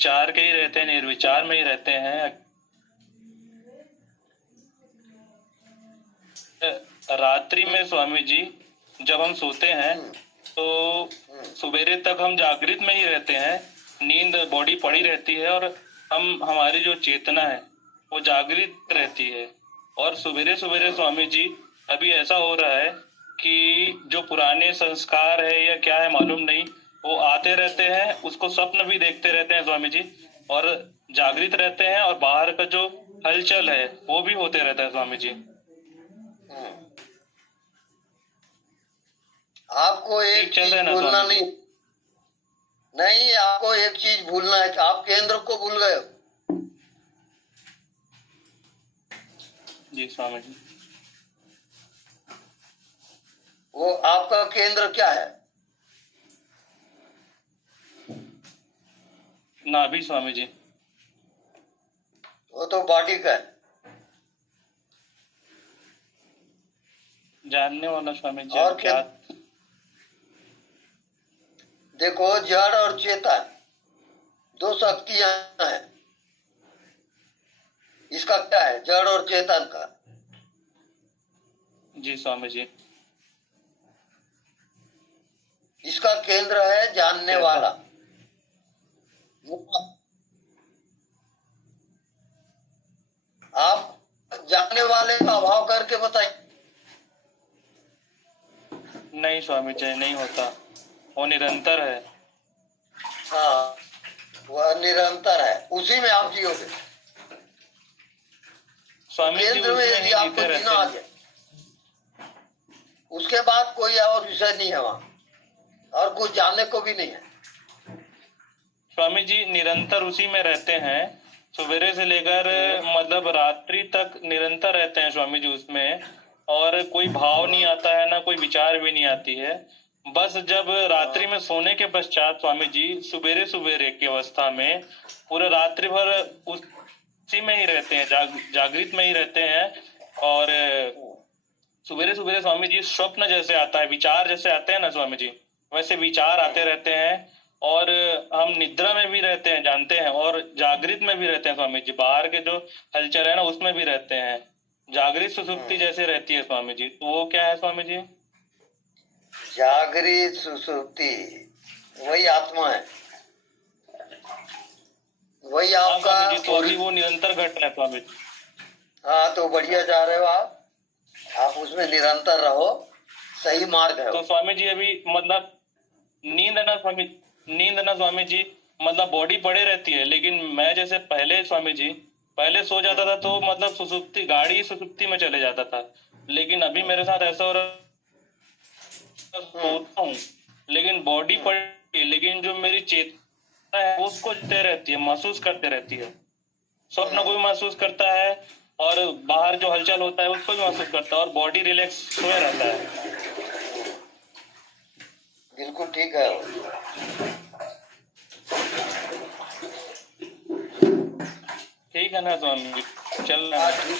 विचार के ही रहते हैं, निर्विचार में ही रहते हैं। रात्रि में स्वामी जी जब हम सोते हैं तो सवेरे तक हम जागृत में ही रहते हैं, नींद बॉडी पड़ी रहती है और हमारी जो चेतना है वो जागृत रहती है। और सवेरे सवेरे स्वामी जी अभी ऐसा हो रहा है कि जो पुराने संस्कार है या क्या है मालूम नहीं, वो आते रहते हैं, उसको स्वप्न भी देखते रहते हैं स्वामी जी, और जागृत रहते हैं, और बाहर का जो हलचल है वो भी होते रहता है स्वामी जी। आपको एक चीज भूलना नहीं, नहीं आपको एक चीज भूलना है कि आप केंद्र को भूल गए हो। जी स्वामी जी। वो आपका केंद्र क्या है? नाभि स्वामी जी। वो तो बॉडी का है। जानने वाला स्वामी जी। और क्या? देखो, जड़ और चेतन दो शक्तियां हैं। इसका क्या है, जड़ और चेतन का? जी स्वामी जी। इसका केंद्र है जानने वाला। आप जानने वाले का अभाव करके बताइए। नहीं स्वामी जी, नहीं होता, वो निरंतर है। हाँ, वह निरंतर है, उसी में आप जियोगे। स्वामी जी केंद्र में यदि आपको जीना आ जाए, उसके बाद कोई और विषय नहीं है वहां, और कुछ जानने को भी नहीं है। स्वामी जी निरंतर उसी में रहते हैं, सवेरे से लेकर मतलब रात्रि तक निरंतर रहते हैं स्वामी जी उसमें, और कोई भाव नहीं आता है, ना कोई विचार भी नहीं आती है। बस जब रात्रि में सोने के पश्चात स्वामी जी सवेरे सवेरे की अवस्था में पूरे रात्रि भर उसी में ही रहते हैं, जागृत में ही रहते हैं। और सवेरे सवेरे स्वामी जी स्वप्न जैसे आता है, विचार जैसे आते हैं ना स्वामी जी, वैसे विचार आते रहते हैं। और हम निद्रा में भी रहते हैं, जानते हैं, और जागृत में भी रहते हैं स्वामी जी, बाहर के जो हलचल है ना उसमें भी रहते हैं। जागृत सुसुप्ति जैसे रहती है स्वामी जी, तो वो क्या है स्वामी जी? जागृत सुसुप्ति वही आत्मा है, वही आपका। तो अभी वो निरंतर घट रहा है स्वामी जी। हाँ, तो बढ़िया जा रहे हो आप उसमें निरंतर रहो, सही मार्ग है। तो स्वामी जी अभी मतलब नींद ना स्वामी जी, मतलब बॉडी पड़े रहती है, लेकिन मैं जैसे पहले स्वामी जी पहले सो जाता था तो मतलब सुसुप्ति, गाड़ी सुसुप्ति में चले जाता था, लेकिन अभी मेरे साथ ऐसा हो रहा, सोता हूँ लेकिन बॉडी पड़ी, लेकिन जो मेरी चेतना है वो उसको जीते रहती है, महसूस करते रहती है, स्वप्न को भी महसूस करता है, और बाहर जो हलचल होता है उसको भी महसूस करता है, और बॉडी रिलैक्स सोया रहता है। बिल्कुल ठीक है। ठीक है ना स्वामी जी, चल रहा है।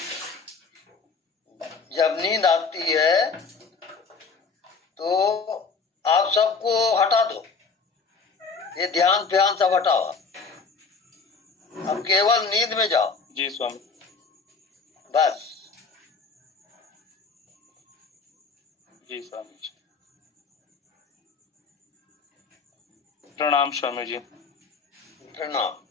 जब नींद आती है तो आप सबको हटा दो, ये ध्यान सब हटाओ, अब केवल नींद में जाओ। जी स्वामी। बस। जी स्वामी जी। प्रणाम स्वामी जी। प्रणाम।